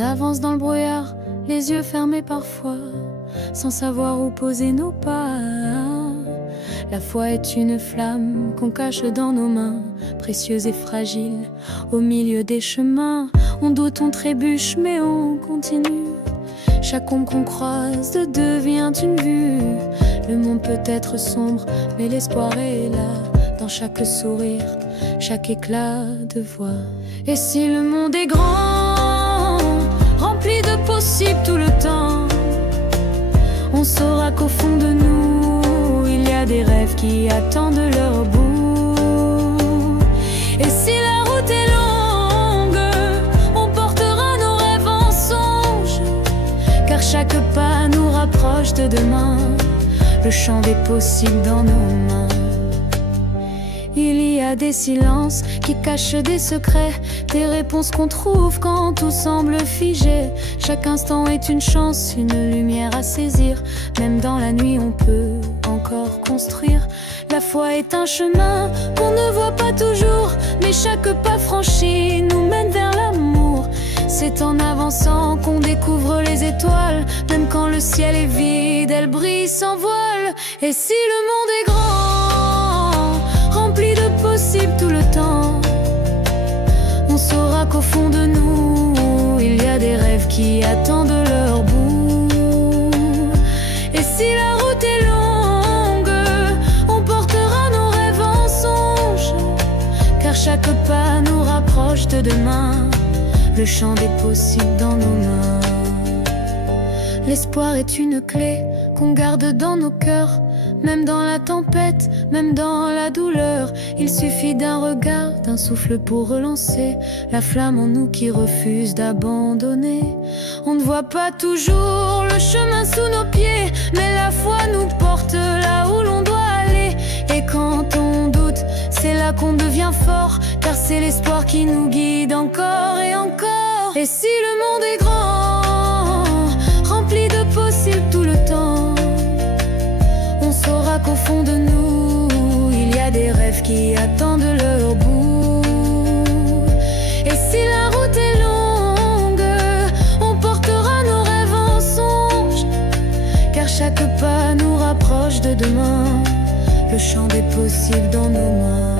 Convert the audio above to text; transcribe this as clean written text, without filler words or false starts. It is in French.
avance dans le brouillard, les yeux fermés parfois, sans savoir où poser nos pas. La foi est une flamme qu'on cache dans nos mains, précieuse et fragile, au milieu des chemins. On doute, on trébuche, mais on continue. Chaque ombre qu'on croise devient une vue. Le monde peut être sombre, mais l'espoir est là, dans chaque sourire, chaque éclat de voix. Et si le monde est grand, rempli de possibles tout le temps, on saura qu'au fond de nous, il y a des rêves qui attendent leur bout. Et si la route est longue, on portera nos rêves en songe, car chaque pas nous rapproche de demain, le champ des possibles dans nos mains. Il y a des silences qui cachent des secrets, des réponses qu'on trouve quand tout semble figé. Chaque instant est une chance, une lumière à saisir. Même dans la nuit on peut encore construire. La foi est un chemin qu'on ne voit pas toujours, mais chaque pas franchi nous mène vers l'amour. C'est en avançant qu'on découvre les étoiles, même quand le ciel est vide, elles brillent sans voile. Et si le monde est grand, rempli de possibles tout le temps, on saura qu'au fond de nous, il y a des rêves qui attendent leur bout. Et si la route est longue, on portera nos rêves en songe, car chaque pas nous rapproche de demain, le champ des possibles dans nos mains. L'espoir est une clé qu'on garde dans nos cœurs, même dans la tempête, même dans la douleur. Il suffit d'un regard, d'un souffle pour relancer la flamme en nous qui refuse d'abandonner. On ne voit pas toujours le chemin sous nos pieds, mais la foi nous porte là où l'on doit aller. Et quand on doute, c'est là qu'on devient fort, car c'est l'espoir qui nous guide encore et encore. Et si le monde est grand, rempli de possibles tout le temps, on saura qu'au fond de nous, il y a des rêves qui attendent leur bout. Et si la route est longue, on portera nos rêves en songe, car chaque pas nous rapproche de demain, le champ des possibles dans nos mains.